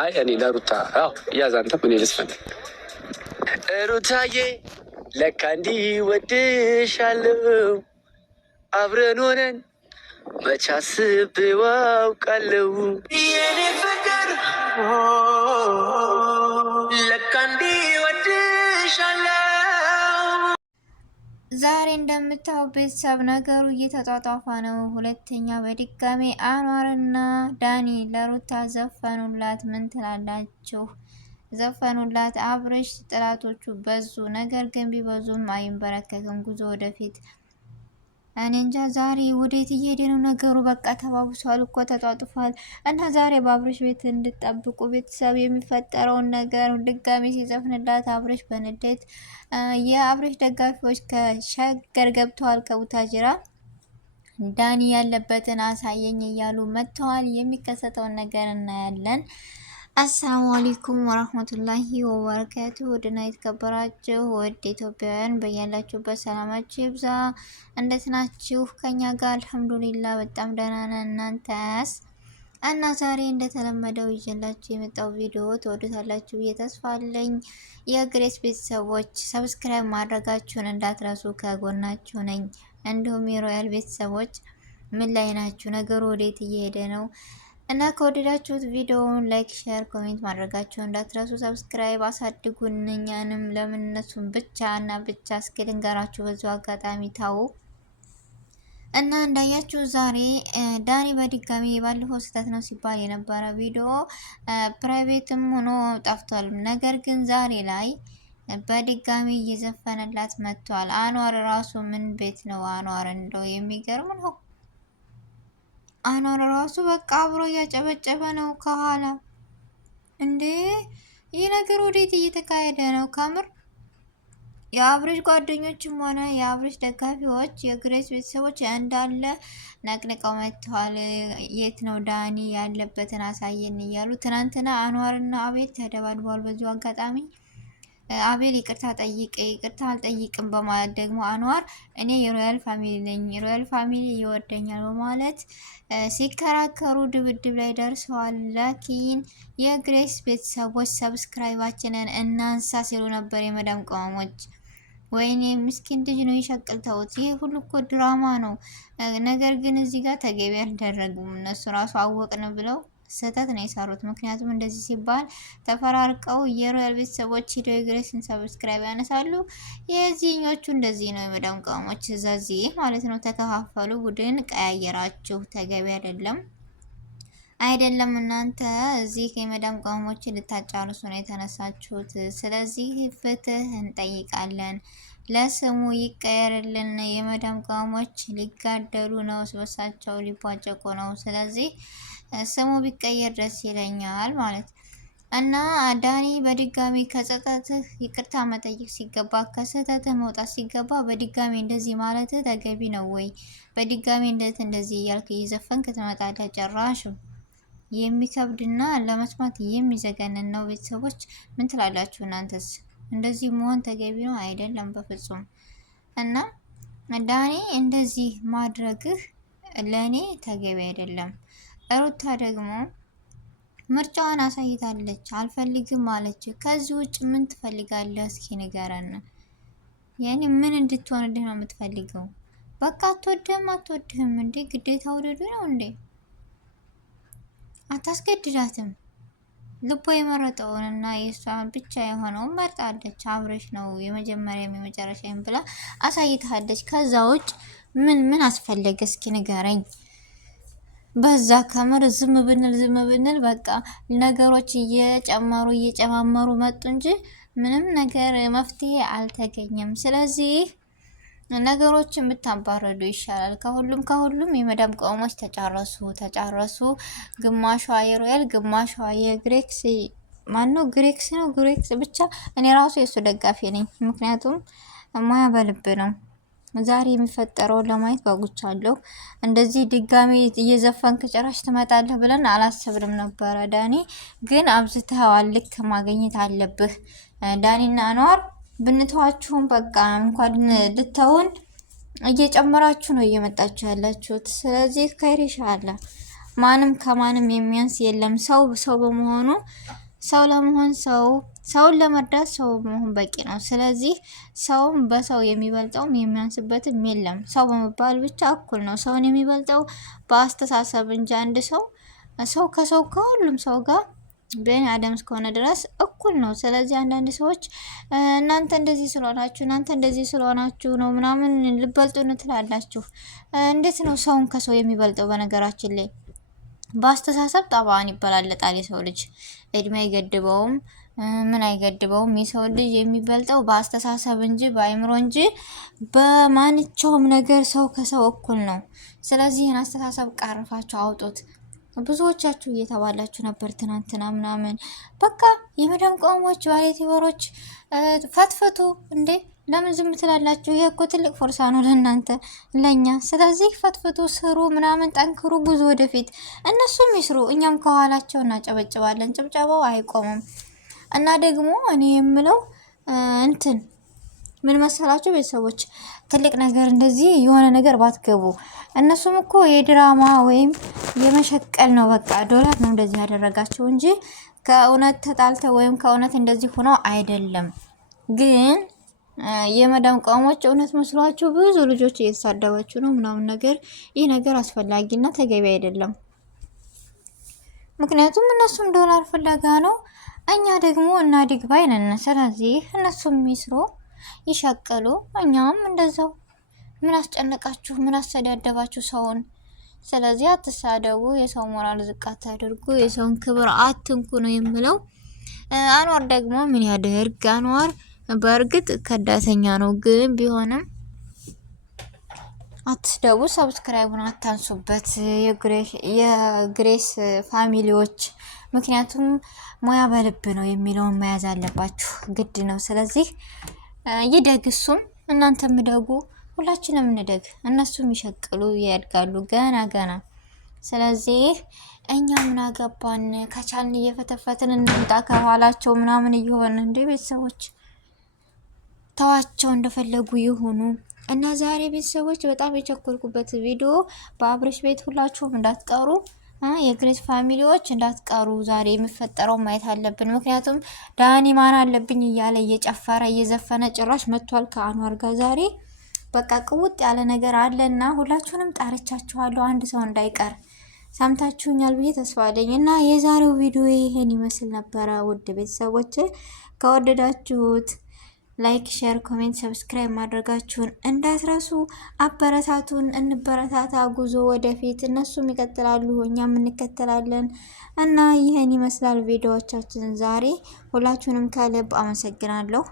አይ እኔ ለሩታ እያዝ አንተ ምን ልስፈን ሩታዬ ለካ እንዲህ ወድሻለሁ አብረን ሆነን መች አስቤው አውቃለሁ የኔ ፍቅር ለካ እንዲህ ወድሻለሁ። ዛሬ እንደምታው ቤተሰብ ነገሩ እየተጧጧፋ ነው። ሁለተኛ በድጋሚ አንዋርና ዳኒ ለሩታ ዘፈኑላት። ምን ትላላችሁ? ዘፈኑላት። አብርሽ ጥላቶቹ በዙ። ነገር ግን ቢበዙም አይንበረከክም። ጉዞ ወደፊት። እኔ እንጃ ዛሬ ወዴት እየሄደ ነው ነገሩ? በቃ ተባብሷል እኮ ተጧጡፏል። እና ዛሬ በአብርሽ ቤት እንድጠብቁ ቤተሰብ የሚፈጠረውን ነገር ድጋሚ ሲዘፍንላት አብርሽ በንዴት የአብርሽ ደጋፊዎች ከሸገር ገብተዋል። ከቡታጅራ ዳኒ ያለበትን አሳየኝ እያሉ መጥተዋል። የሚከሰተውን ነገር እናያለን። አሰላሙ አለይኩም ወራህመቱላሂ ወበረካቱ። ወድና የተከበራችሁ ወድ ኢትዮጵያውያን በያላችሁበት ሰላማችሁ ይብዛ። እንዴት ናችሁ? ከኛ ጋር አልሐምዱሊላህ በጣም ደህና ነን። እናንተስ? እና ዛሬ እንደተለመደው ይዤላችሁ የመጣው ቪዲዮ ተወዱታላችሁ ብዬ ተስፋ አለኝ። የግሬስ ቤተሰቦች ሰብስክራይብ ማድረጋችሁን እንዳትረሱ፣ ከጎናችሁ ነኝ። እንዲሁም የሮያል ቤተሰቦች ምን ላይ ናችሁ? ነገሩ ወዴት እየሄደ ነው? እና ከወደዳችሁት ቪዲዮውን ላይክ፣ ሼር፣ ኮሜንት ማድረጋችሁን እንዳትረሱ። ሰብስክራይብ አሳድጉን እኛንም። ለምን እነሱን ብቻ እና ብቻ እስኪ ልንገራችሁ በዚሁ አጋጣሚ ታው እና እንዳያችሁ ዛሬ ዳኒ በድጋሚ የባለፈው ስህተት ነው ሲባል የነበረ ቪዲዮ ፕራይቬትም ሆኖ ጠፍቷል። ነገር ግን ዛሬ ላይ በድጋሚ እየዘፈነላት መጥቷል። አንዋር ራሱ ምን ቤት ነው አንዋር? እንደው የሚገርም ነው። አኗር ራሱ በቃ አብሮ እያጨበጨበ ነው ከኋላ። እንዴ ይህ ነገር ወዴት እየተካሄደ ነው? ከምር የአብርሽ ጓደኞችም ሆነ የአብርሽ ደጋፊዎች የግሬስ ቤተሰቦች እንዳለ ነቅንቀው መጥተዋል። የት ነው ዳኒ ያለበትን አሳየን እያሉ ትናንትና አንዋርና አቤል ተደባድበዋል። በዚሁ አጋጣሚ አቤል ይቅርታ ጠይቀ ይቅርታ አልጠይቅም በማለት ደግሞ አንዋር እኔ የሮያል ፋሚሊ ነኝ፣ ሮያል ፋሚሊ ይወደኛል በማለት ሲከራከሩ ድብድብ ላይ ደርሰዋል። ላኪን የግሬስ ቤተሰቦች ሰብስክራይባችንን እናንሳ ሲሉ ነበር የመዳም ቅመሞች። ወይኔ ምስኪን ልጅ ነው ይሸቅልተውት። ይሄ ሁሉ እኮ ድራማ ነው። ነገር ግን እዚህ ጋር ተገቢ አልደረጉም። እነሱ ራሱ አወቅን ብለው ስህተት ነው የሰሩት። ምክንያቱም እንደዚህ ሲባል ተፈራርቀው የሮያል ቤተሰቦች ሂደው የግሬስን ሰብስክራይብ ያነሳሉ። የዚህኞቹ እንደዚህ ነው የመዳም ቅመሞች እዛዚህ ማለት ነው። ተከፋፈሉ፣ ቡድን ቀያየራችሁ። ተገቢ አይደለም። እናንተ እዚህ የመዳም ቅመሞችን ልታጫርሱ ነው የተነሳችሁት። ስለዚህ ፍትህ እንጠይቃለን። ለስሙ ይቀየርልን። የመዳም ቅመሞች ሊጋደሉ ነው፣ ስበሳቸው ሊቧጨቁ ነው። ስለዚህ ስሙ ቢቀየር ደስ ይለኛል ማለት እና ዳኒ በድጋሚ ከጸጸትህ ይቅርታ መጠየቅ ሲገባ ከስህተትህ መውጣት ሲገባ በድጋሚ እንደዚህ ማለት ተገቢ ነው ወይ? በድጋሚ እንደዚህ እያልክ እየዘፈንክ ትመጣለህ። ጭራሽ የሚከብድና ለመስማት የሚዘገንን ነው። ቤተሰቦች ምን ትላላችሁ እናንተስ? እንደዚህ መሆን ተገቢ ነው አይደለም? በፍጹም። እና ዳኒ እንደዚህ ማድረግህ ለእኔ ተገቢ አይደለም። ሩታ ደግሞ ምርጫዋን አሳይታለች። አልፈልግም አለች። ከዚህ ውጭ ምን ትፈልጋለህ? እስኪ ንገረን። ያኔ ምን እንድትሆንልህ ነው የምትፈልገው? በቃ አትወድህም እንዴ? ግዴታ ውደዱ ነው እንዴ? አታስገድዳትም። ልቧ የመረጠውንና የእሷን ብቻ የሆነውን መርጣለች። አብርሽ ነው የመጀመሪያም የመጨረሻም ብላ አሳይታለች። ከዛ ውጭ ምን አስፈለገ? እስኪ ንገረኝ። በዛ ከምር ዝም ብንል በቃ ነገሮች እየጨማመሩ መጡ እንጂ ምንም ነገር መፍትሄ አልተገኘም። ስለዚህ ነገሮችን ብታባረዱ ይሻላል። ከሁሉም የመዳም ቅመሞች ተጫረሱ። ግማሿ የሮያል ግማሿ የግሬክስ ግሬክስ ብቻ እኔ ራሱ የሱ ደጋፊ ነኝ። ምክንያቱም ሙያ በልብ ነው። ዛሬ የሚፈጠረውን ለማየት ጓጉቻለሁ። እንደዚህ ድጋሚ እየዘፈንክ ጭራሽ ትመጣለህ ብለን አላሰብንም ነበረ። ዳኒ ግን አብዝተኸዋል። ልክ ማግኘት አለብህ። ዳኒና አንዋር ብንተዋችሁም በቃ እንኳን ልተውን እየጨመራችሁ ነው እየመጣችሁ ያላችሁት። ስለዚህ ከይር ይሻላል። ማንም ከማንም የሚያንስ የለም። ሰው ሰው በመሆኑ ሰው ለመሆን ሰውን ለመርዳት ሰው መሆን በቂ ነው። ስለዚህ ሰውም በሰው የሚበልጠውም የሚያንስበትም የለም። ሰው በመባል ብቻ እኩል ነው። ሰውን የሚበልጠው በአስተሳሰብ እንጂ አንድ ሰው ከሰው ከሁሉም ሰው ጋር በእኔ አደም እስከሆነ ድረስ እኩል ነው። ስለዚህ አንዳንድ ሰዎች እናንተ እንደዚህ ስለሆናችሁ ነው ምናምን ልበልጡን ትላላችሁ። እንዴት ነው ሰውን ከሰው የሚበልጠው? በነገራችን ላይ በአስተሳሰብ ጠባን ይበላለጣል። የሰው ልጅ እድሜ አይገድበውም፣ ምን አይገድበውም። የሰው ልጅ የሚበልጠው በአስተሳሰብ እንጂ በአይምሮ እንጂ በማንኛውም ነገር ሰው ከሰው እኩል ነው። ስለዚህ ይህን አስተሳሰብ ቀርፋችሁ አውጡት። ብዙዎቻችሁ እየተባላችሁ ነበር ትናንትና ምናምን። በቃ የመዳም ቆሞች ባለቲበሮች ፈትፈቱ እንዴ! ለምን ዝም ትላላችሁ? ይሄ እኮ ትልቅ ፎርሳ ነው ለእናንተ ለኛ። ስለዚህ ፈትፈቱ፣ ስሩ፣ ምናምን ጠንክሩ፣ ብዙ ወደፊት። እነሱም ይስሩ፣ እኛም ከኋላቸው እናጨበጭባለን። ጭብጨባው አይቆምም። እና ደግሞ እኔ የምለው ምን መሰላችሁ ቤተሰቦች፣ ትልቅ ነገር እንደዚህ የሆነ ነገር ባትገቡ። እነሱም እኮ የድራማ ወይም የመሸቀል ነው፣ በቃ ዶላር ነው እንደዚህ ያደረጋቸው እንጂ ከእውነት ተጣልተው ወይም ከእውነት እንደዚህ ሆኖ አይደለም። ግን የመዳም ቀሞች እውነት መስሏችሁ ብዙ ልጆች እየተሳደባችሁ ነው ምናምን ነገር። ይህ ነገር አስፈላጊና ተገቢ አይደለም። ምክንያቱም እነሱም ዶላር ፍለጋ ነው፣ እኛ ደግሞ እናድግ ባይ ነን። ስለዚህ እነሱም ይስሩ ይሸቀሉ፣ እኛም እንደዛው። ምን አስጨነቃችሁ? ምን አስተዳደባችሁ ሰውን? ስለዚህ አትሳደቡ፣ የሰው ሞራል ዝቅ አታድርጉ፣ የሰውን ክብር አትንኩ ነው የምለው። አንዋር ደግሞ ምን ያደርግ? አንዋር በእርግጥ ከዳተኛ ነው፣ ግን ቢሆንም አትስደቡ፣ ሰብስክራይቡን አታንሱበት የግሬስ ፋሚሊዎች። ምክንያቱም ሙያ በልብ ነው የሚለውን መያዝ አለባችሁ፣ ግድ ነው። ስለዚህ ይደግ፣ እሱም እናንተም ደጉ፣ ሁላችንም እንደግ። እነሱም ይሸቅሉ ያድጋሉ ገና። ስለዚህ እኛ ምን አገባን? ከቻልን እየፈተፈትን እንምጣ ከኋላቸው ምናምን እየሆነ እንደ ቤተሰቦች ተዋቸው፣ እንደፈለጉ ይሁኑ። እና ዛሬ ቤተሰቦች በጣም የቸኮልኩበት ቪዲዮ በአብርሽ ቤት ሁላችሁም እንዳትቀሩ፣ የግሬስ ፋሚሊዎች እንዳትቀሩ። ዛሬ የሚፈጠረው ማየት አለብን። ምክንያቱም ዳኒ ማን አለብኝ እያለ እየጨፈረ እየዘፈነ ጭራሽ መጥቷል ከአንዋር ጋር ዛሬ። በቃ ቅውጥ ያለ ነገር አለና ሁላችሁንም ጣርቻችኋለሁ፣ አንድ ሰው እንዳይቀር። ሰምታችሁኛል ብዬ ተስፋ አለኝ። እና የዛሬው ቪዲዮ ይሄን ይመስል ነበረ። ውድ ቤተሰቦች ከወደዳችሁት ላይክ፣ ሼር፣ ኮሜንት፣ ሰብስክራይብ ማድረጋችሁን እንዳትረሱ። አበረታቱን፣ እንበረታታ። ጉዞ ወደፊት። እነሱም ይቀጥላሉ፣ እኛም እንከተላለን። እና ይህን ይመስላል ቪዲዮዎቻችን ዛሬ። ሁላችሁንም ከልብ አመሰግናለሁ።